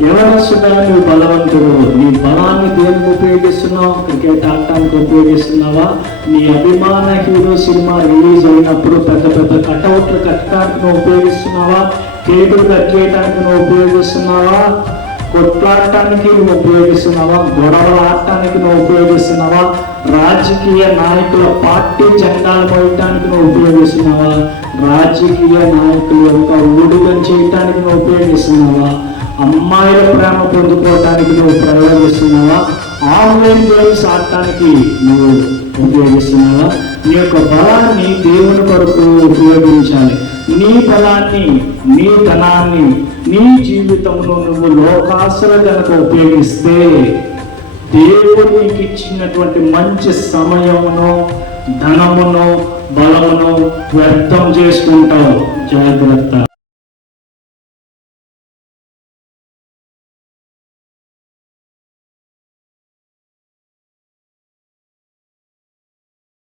ఎవరస్తున్నా నువ్వు బలవంతుడు. నీ బలాన్ని దేనికి ఉపయోగిస్తున్నావు? క్రికెట్ ఆడటానికి ఉపయోగిస్తున్నావా? నీ అభిమాన హీరో సినిమా రిలీజ్ అయినప్పుడు పెద్ద పెద్ద కటౌట్లు కట్టడానికి నువ్వు ఉపయోగిస్తున్నావా? కేకులు కట్ చేయడానికి నువ్వు ఉపయోగిస్తున్నావా? కొట్లాడటానికి నువ్వు ఉపయోగిస్తున్నావా? గొడవలు ఆడటానికి నువ్వు ఉపయోగిస్తున్నావా? రాజకీయ నాయకుల పార్టీ జెండాలు మోయటానికి నువ్వు ఉపయోగిస్తున్నావా? రాజకీయ నాయకుల యొక్క ఊడిగం చేయటానికి నువ్వు ఉపయోగిస్తున్నావా? అమ్మాయిల ప్రేమ పొందుకోవటానికి నువ్వు ప్రయోగిస్తున్నావా? ఆన్లైన్ గేమ్స్ ఆడటానికి నువ్వు ఉపయోగిస్తున్నావా? నీ యొక్క బలాన్ని దేవుని కొరకు ఉపయోగించాలి. నీ బలాన్ని, నీ ధనాన్ని, నీ జీవితంలో నువ్వు లోకాసుల కనుక ఉపయోగిస్తే దేవుడు నీకు ఇచ్చినటువంటి మంచి సమయమును, ధనమును, బలమును వ్యర్థం చేసుకుంటావు. జాగ్రత్త.